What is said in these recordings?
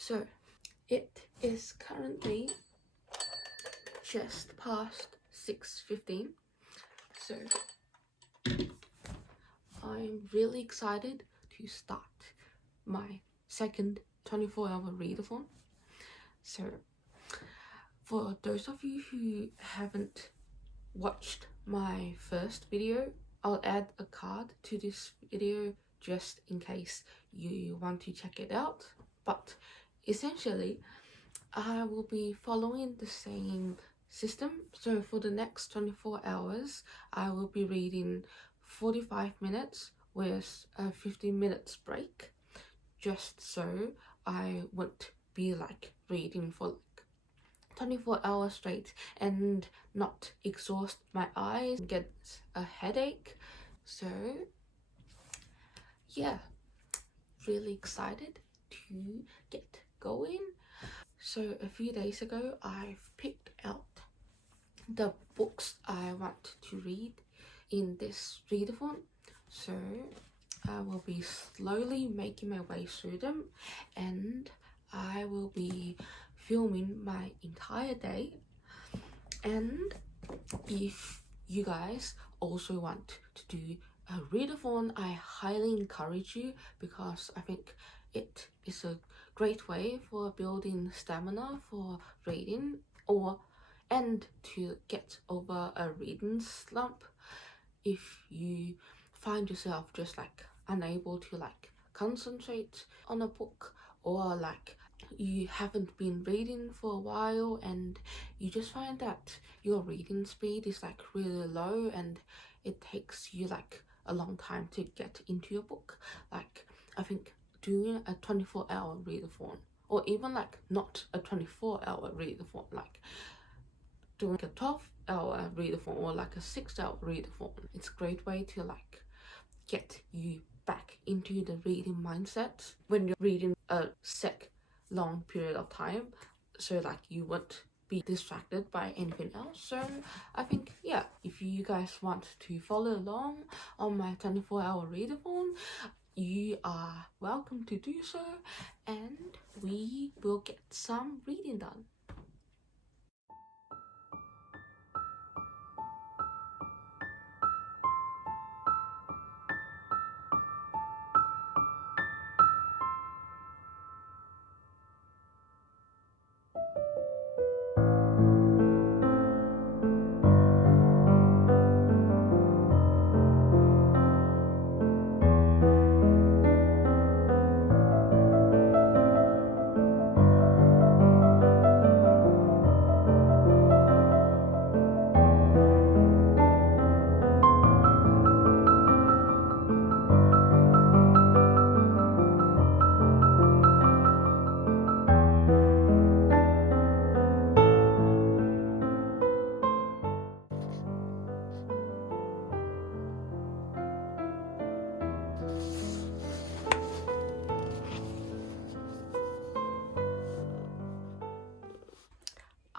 So it is currently just past 6:15. So I'm really excited to start my second 24-hour readathon. So for those of you who haven't watched my first video, I'll add a card to this video just in case you want to check it out. But essentially, I will be following the same system. So for the next 24 hours, I will be reading 45 minutes with a 15 minutes break, just so I won't be like reading for like 24 hours straight and not exhaust my eyes, get a headache. So yeah, really excited to get going. So a few days ago, I've picked out the books I want to read in this readathon. So I will be slowly making my way through them, and I will be filming my entire day. And if you guys also want to do a readathon, I highly encourage you, because I think it is a great way for building stamina for reading, and to get over a reading slump if you find yourself just like unable to like concentrate on a book, or like you haven't been reading for a while and you just find that your reading speed is like really low and it takes you like a long time to get into your book. Like, I think doing a 24-hour readathon, or even like not a 24-hour readathon, like doing a 12-hour readathon or like a 6-hour readathon, it's a great way to like get you back into the reading mindset when you're reading a set long period of time, so like you won't be distracted by anything else. So I think, yeah, if you guys want to follow along on my 24-hour readathon, you are welcome to do so, and we will get some reading done.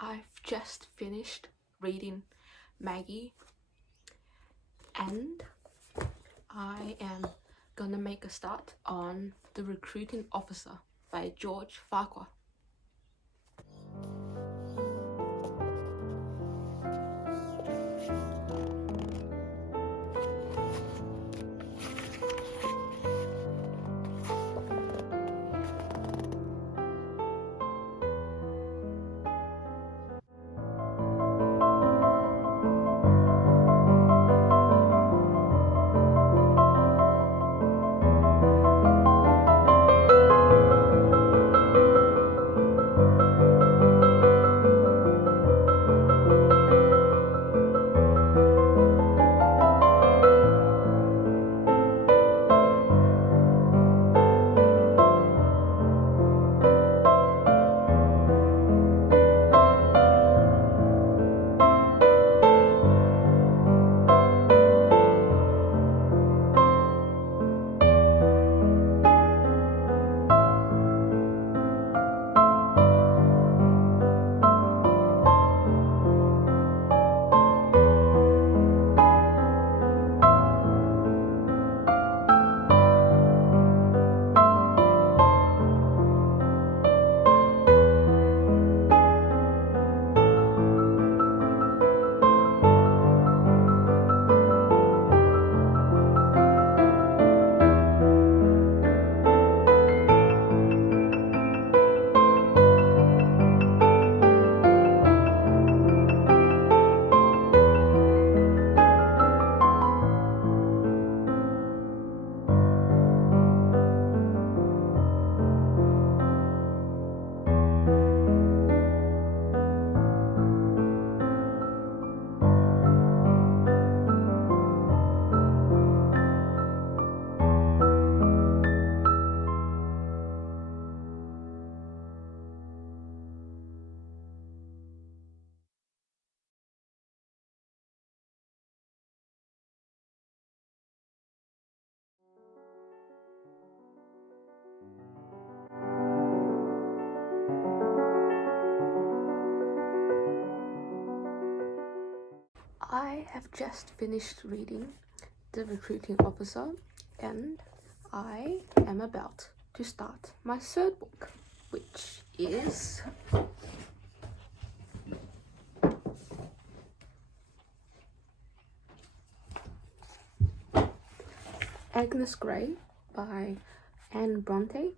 I've just finished reading Maggie, and I am gonna make a start on The Recruiting Officer by George Farquhar. have just finished reading The Recruiting Officer, and I am about to start my third book, which is Agnes Grey by Bronte.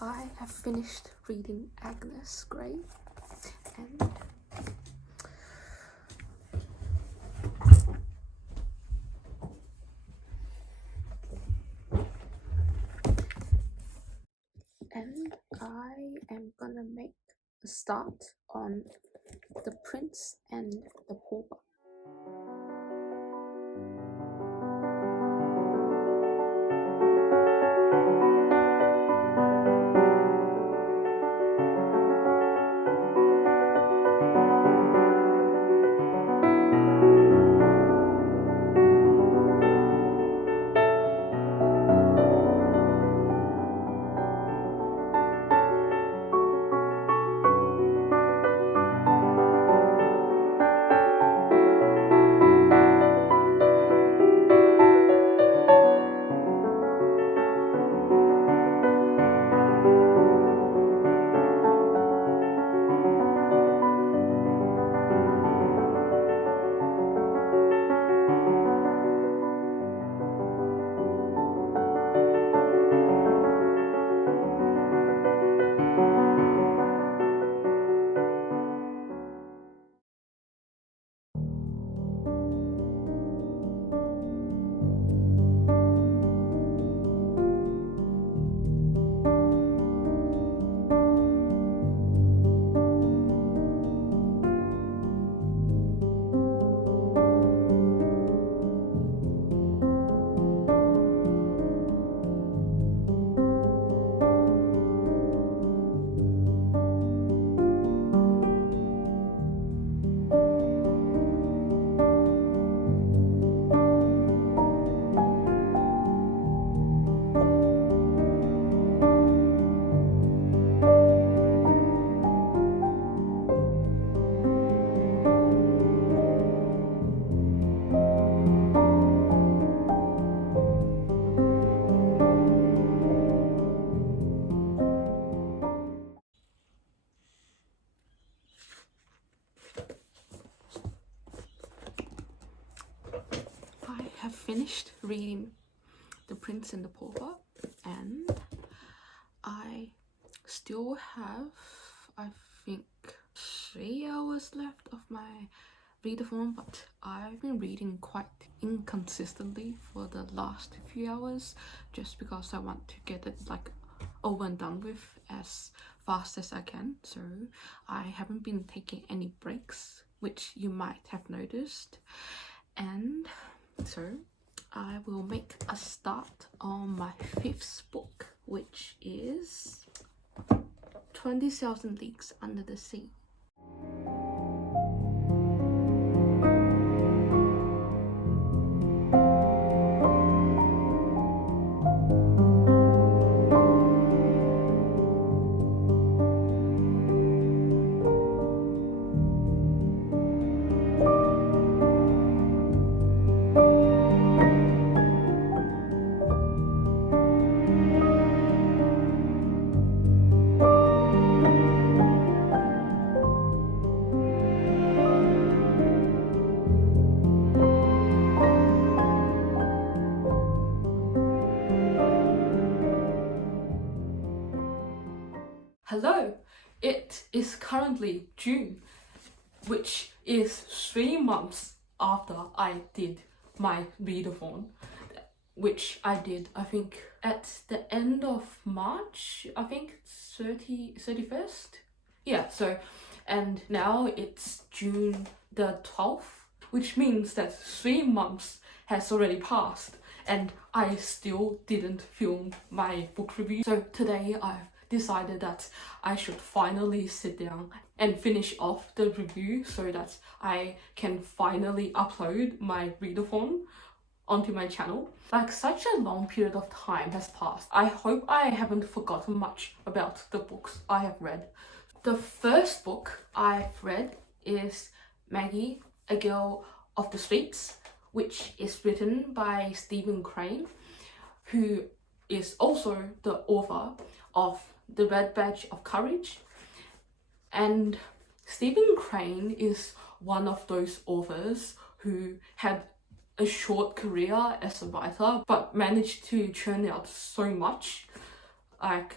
I have finished reading Agnes Grey, and I am gonna make a start on The Prince and the Pauper. Finished reading The Prince and the Pauper, and I still have, I think, 3 hours left of my readathon, but I've been reading quite inconsistently for the last few hours just because I want to get it like over and done with as fast as I can. So I haven't been taking any breaks, which you might have noticed, and so I will make a start on my 5th book, which is 20,000 Leagues Under the Sea. Hello, it is currently June, which is 3 months after I did my readathon, which I did, I think, at the end of March, I think 31st? Yeah, so, and now it's June the 12th, which means that 3 months has already passed and I still didn't film my book review. So today I've decided that I should finally sit down and finish off the review so that I can finally upload my readathon onto my channel. Like, such a long period of time has passed. I hope I haven't forgotten much about the books I have read. The first book I've read is Maggie, A Girl of the Streets, which is written by Stephen Crane, who is also the author of The Red Badge of Courage. And Stephen Crane is one of those authors who had a short career as a writer but managed to churn out so much. Like,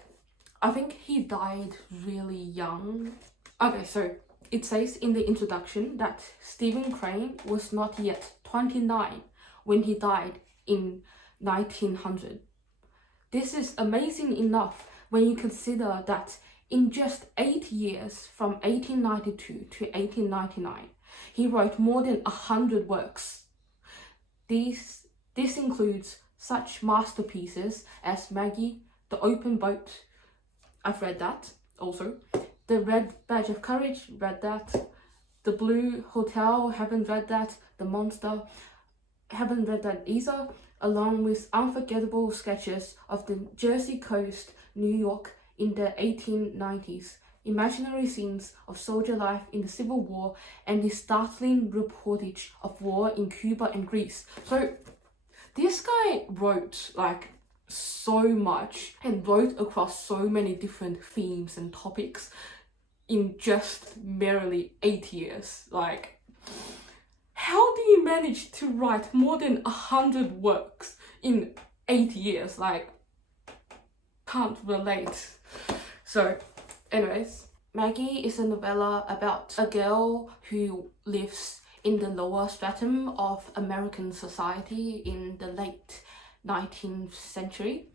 I think he died really young. Okay, so it says in the introduction that Stephen Crane was not yet 29 when he died in 1900. This is amazing enough when you consider that in just 8 years, from 1892 to 1899, he wrote more than 100 works. This includes such masterpieces as Maggie, The Open Boat, I've read that also. The Red Badge of Courage, read that. The Blue Hotel, haven't read that. The Monster, haven't read that either. Along with unforgettable sketches of the Jersey coast, New York in the 1890s, imaginary scenes of soldier life in the Civil War, and the startling reportage of war in Cuba and Greece. So this guy wrote like so much and wrote across so many different themes and topics in just merely 8 years. Like, how do you manage to write more than 100 works in 8 years? Like, can't relate. So anyways, Maggie is a novella about a girl who lives in the lower stratum of American society in the late 19th century,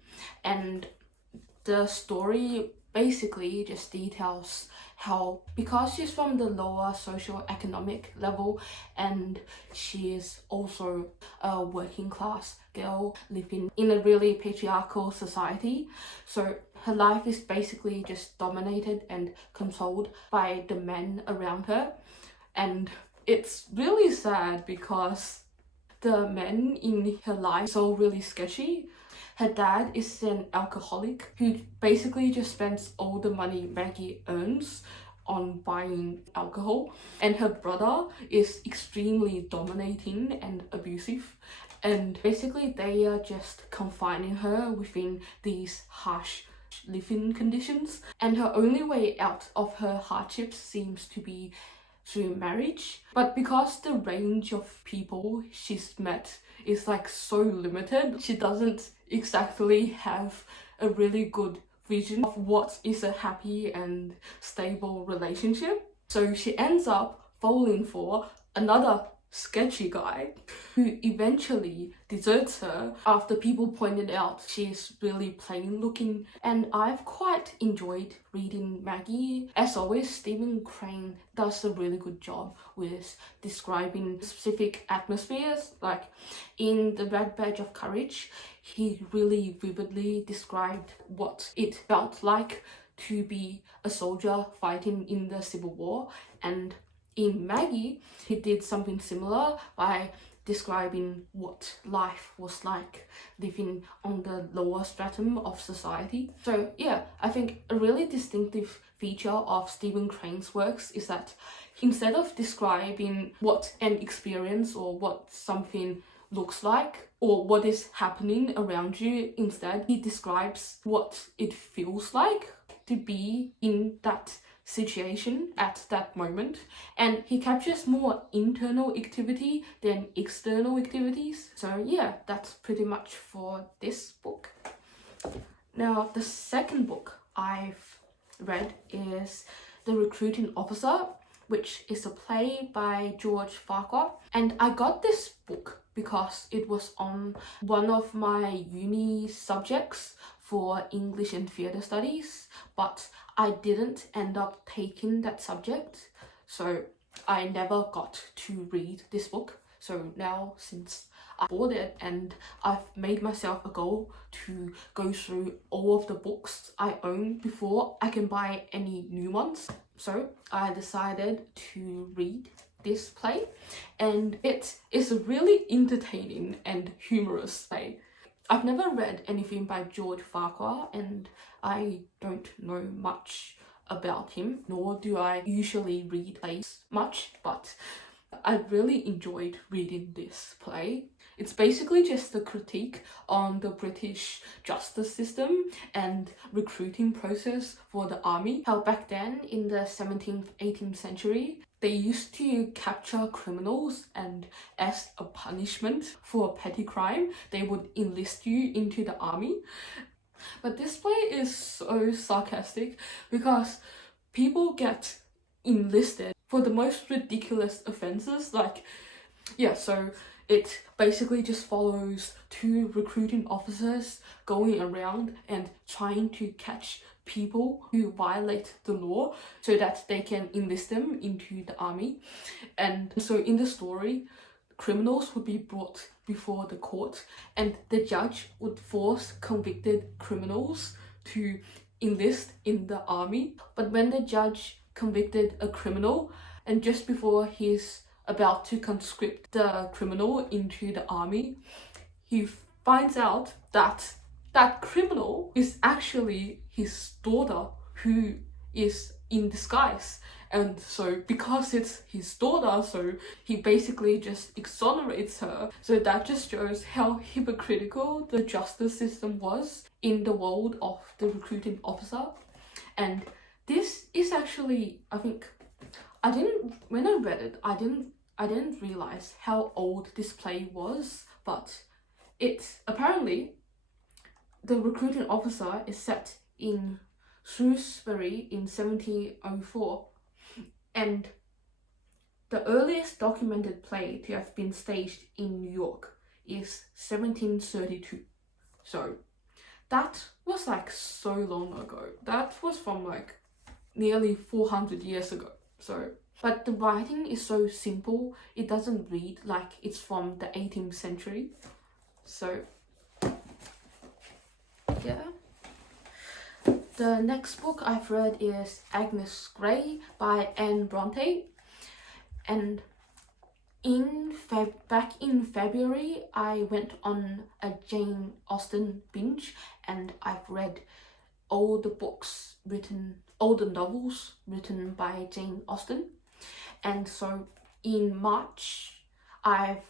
and the story basically just details how, because she's from the lower socio-economic level and she is also a working class girl living in a really patriarchal society, so her life is basically just dominated and controlled by the men around her. And it's really sad because the men in her life are really sketchy. Her dad is an alcoholic who basically just spends all the money Maggie earns on buying alcohol, and her brother is extremely dominating and abusive, and basically they are just confining her within these harsh living conditions, and her only way out of her hardships seems to be through marriage. But because the range of people she's met is like so limited, she doesn't exactly have a really good vision of what is a happy and stable relationship. So she ends up falling for another sketchy guy who eventually deserts her after people pointed out she's really plain looking. And I've quite enjoyed reading Maggie. As always, Stephen Crane does a really good job with describing specific atmospheres. Like in The Red Badge of Courage, he really vividly described what it felt like to be a soldier fighting in the Civil War, and in Maggie, he did something similar by describing what life was like living on the lower stratum of society. So yeah, I think a really distinctive feature of Stephen Crane's works is that instead of describing what an experience or what something looks like or what is happening around you, instead he describes what it feels like to be in that situation at that moment, and he captures more internal activity than external activities. So yeah, that's pretty much for this book. Now the second book I've read is The Recruiting Officer, which is a play by George Farquhar. And I got this book because it was on one of my uni subjects for English and Theatre Studies, but I didn't end up taking that subject, so I never got to read this book. So now, since I bought it and I've made myself a goal to go through all of the books I own before I can buy any new ones, so I decided to read this play, and it is a really entertaining and humorous play. I've never read anything by George Farquhar, and I don't know much about him, nor do I usually read plays much, but I really enjoyed reading this play. It's basically just a critique on the British justice system and recruiting process for the army. How back then in the 17th, 18th century, they used to capture criminals, and as a punishment for a petty crime, they would enlist you into the army. But this play is so sarcastic because people get enlisted for the most ridiculous offences. So it basically just follows two recruiting officers going around and trying to catch people who violate the law so that they can enlist them into the army. And so in the story, criminals would be brought before the court, and the judge would force convicted criminals to enlist in the army. But when the judge convicted a criminal, and just before he's about to conscript the criminal into the army, he finds out that that criminal is actually his daughter, who is in disguise. And so because it's his daughter, so he basically just exonerates her. So that just shows how hypocritical the justice system was in the world of The Recruiting Officer. And this is actually, I think, when I read it, I didn't realize how old this play was, but it's apparently The Recruiting Officer is set in Shrewsbury in 1704, and the earliest documented play to have been staged in New York is 1732. So that was like so long ago. That was from like nearly 400 years ago. So, but the writing is so simple, it doesn't read like it's from the 18th century. So yeah. The next book I've read is Agnes Grey by Bronte, and back in February I went on a Jane Austen binge, and I've read all the novels written by Jane Austen. And so in March I've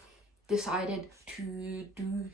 decided to do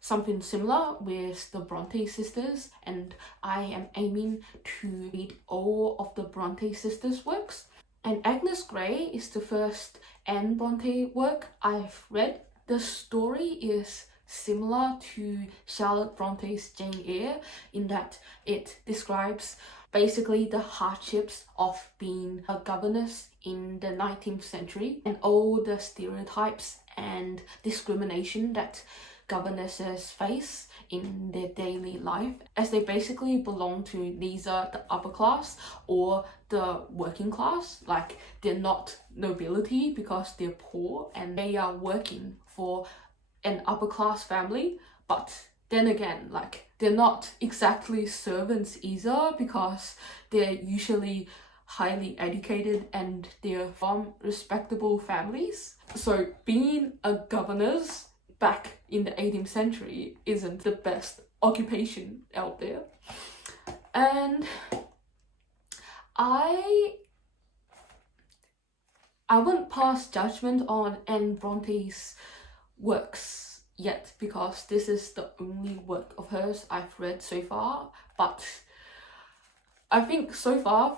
something similar with the Bronte sisters, and I am aiming to read all of the Bronte sisters' works. And Agnes Grey is the first Anne Bronte work I've read. The story is similar to Charlotte Bronte's Jane Eyre in that it describes basically the hardships of being a governess in the 19th century and all the stereotypes and discrimination that governesses face in their daily life, as they basically belong to neither the upper class or the working class. Like, they're not nobility because they're poor and they are working for an upper class family, but then again, like, they're not exactly servants either because they're usually highly educated and they're from respectable families. So being a governess back in the 18th century isn't the best occupation out there. And I wouldn't pass judgment on Anne Bronte's works yet because this is the only work of hers I've read so far. But I think so far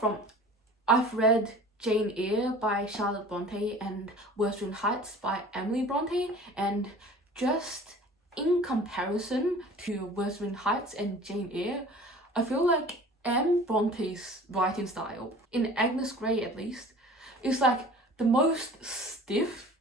I've read Jane Eyre by Charlotte Bronte and Wuthering Heights by Emily Bronte, and just in comparison to Wuthering Heights and Jane Eyre, I feel like Anne Bronte's writing style, in Agnes Grey at least, is like the most stiff.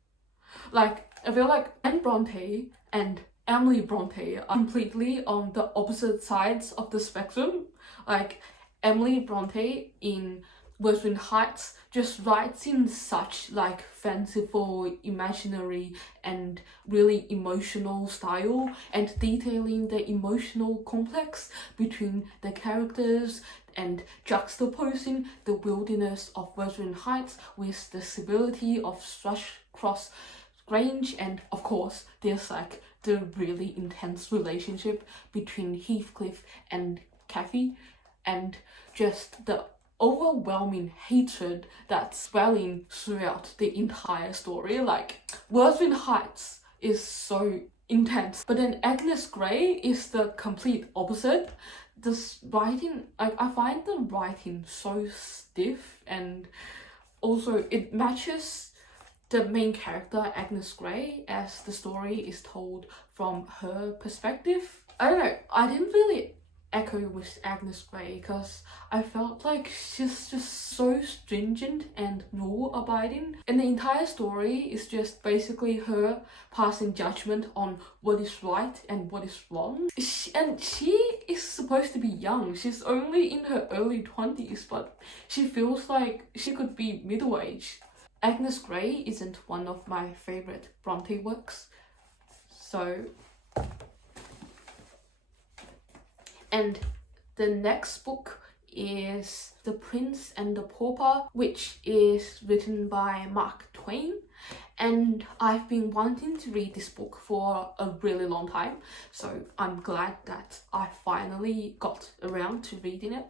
Like, I feel like Anne Bronte and Emily Bronte are completely on the opposite sides of the spectrum. Like, Emily Bronte in Wuthering Heights just writes in such like fanciful, imaginary and really emotional style, and detailing the emotional complex between the characters and juxtaposing the wilderness of Wuthering Heights with the civility of Thrushcross Grange. And of course there's like the really intense relationship between Heathcliff and Cathy, and just the overwhelming hatred that's swelling throughout the entire story. Like, Wuthering Heights is so intense, but then Agnes Grey is the complete opposite. This writing, I find the writing so stiff, and also it matches the main character Agnes Grey as the story is told from her perspective. I don't know, I didn't really echo with Agnes Grey because I felt like she's just so stringent and rule-abiding, and the entire story is just basically her passing judgment on what is right and what is wrong. She is supposed to be young. She's only in her early 20s, but she feels like she could be middle-aged. Agnes Grey isn't one of my favourite Bronte works, so... And the next book is The Prince and the Pauper, which is written by Mark Twain, and I've been wanting to read this book for a really long time, so I'm glad that I finally got around to reading it.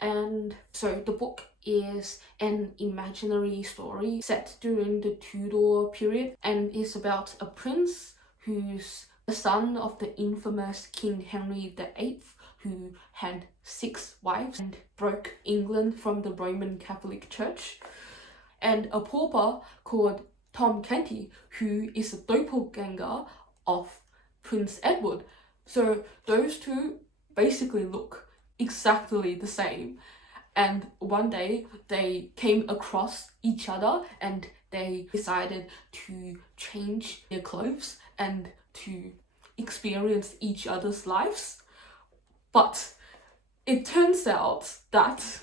And so the book is an imaginary story set during the Tudor period, and is about a prince who's the son of the infamous King Henry VIII, who had 6 wives and broke England from the Roman Catholic Church, and a pauper called Tom Canty, who is a doppelganger of Prince Edward. So those two basically look exactly the same, and one day they came across each other and they decided to change their clothes and to experience each other's lives. But it turns out that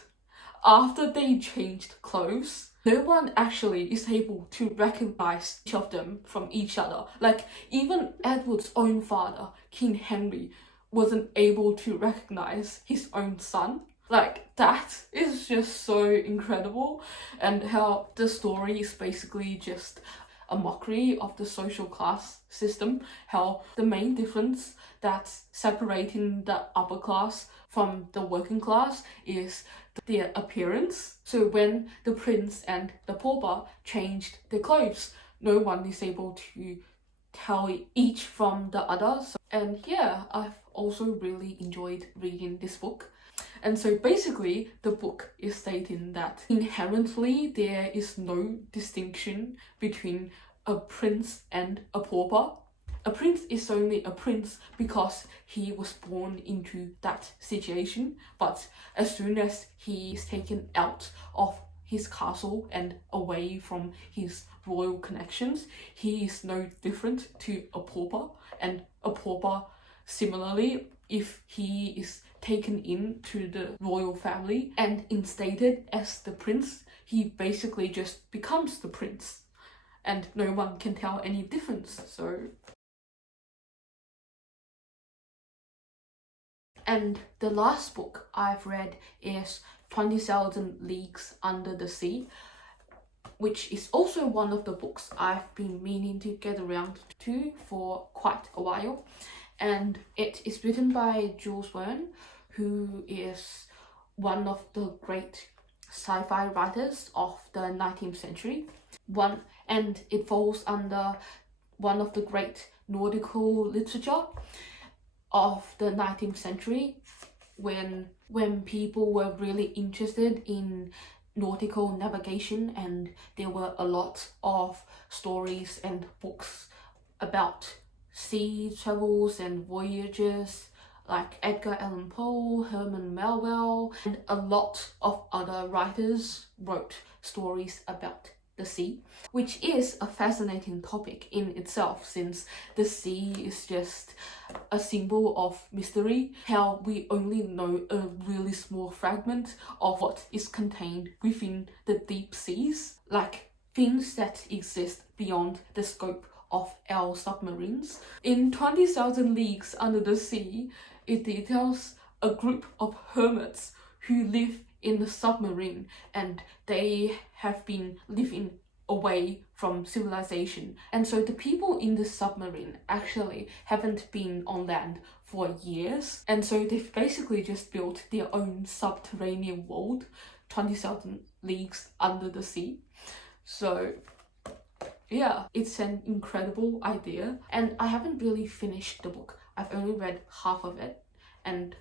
after they changed clothes, no one actually is able to recognize each of them from each other. Like, even Edward's own father, King Henry, wasn't able to recognize his own son. Like, that is just so incredible, and how the story is basically just a mockery of the social class system, how the main difference that's separating the upper class from the working class is their appearance. So when the prince and the pauper changed their clothes, no one is able to tell each from the other. And yeah, I've also really enjoyed reading this book. And so basically the book is stating that inherently there is no distinction between a prince and a pauper. A prince is only a prince because he was born into that situation, but as soon as he is taken out of his castle and away from his royal connections, he is no different to a pauper. And a pauper, similarly, if he is taken into the royal family and instated as the prince, he basically just becomes the prince, and no one can tell any difference. So, and the last book I've read is 20,000 Leagues Under the Sea, which is also one of the books I've been meaning to get around to for quite a while. And it is written by Jules Verne, who is one of the great sci-fi writers of the 19th century. And it falls under one of the great nautical literature of the 19th century, when people were really interested in nautical navigation, and there were a lot of stories and books about sea travels and voyages, like Edgar Allan Poe, Herman Melville, and a lot of other writers wrote stories about the sea, which is a fascinating topic in itself, since the sea is just a symbol of mystery, how we only know a really small fragment of what is contained within the deep seas, like things that exist beyond the scope of our submarines. In 20,000 Leagues Under the Sea, it details a group of hermits who live in the submarine, and they have been living away from civilization. And so the people in the submarine actually haven't been on land for years. And so they've basically just built their own subterranean world, 20,000 leagues under the sea. So yeah, it's an incredible idea. And I haven't really finished the book. I've only read half of it. And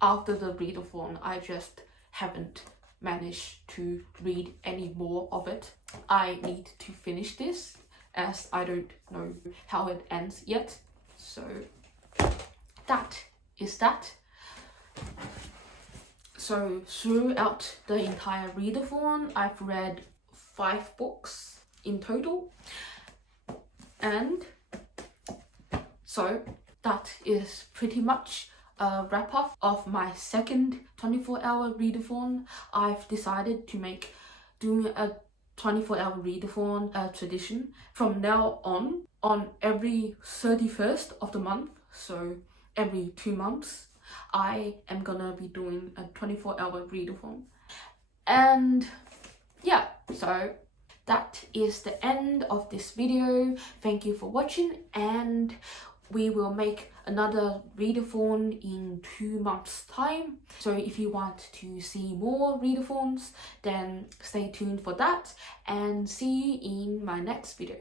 after the readathon, I just haven't managed to read any more of it. I need to finish this, as I don't know how it ends yet. So that is that. So throughout the entire readathon, I've read 5 books in total. And so that is pretty much a wrap up of my second 24-hour readathon. I've decided to make doing a 24-hour readathon a tradition from now on every 31st of the month, so every 2 months, I am gonna be doing a 24-hour readathon. And yeah, so that is the end of this video. Thank you for watching, and we will make another readathon in 2 months' time. So if you want to see more readathons, then stay tuned for that, and see you in my next video.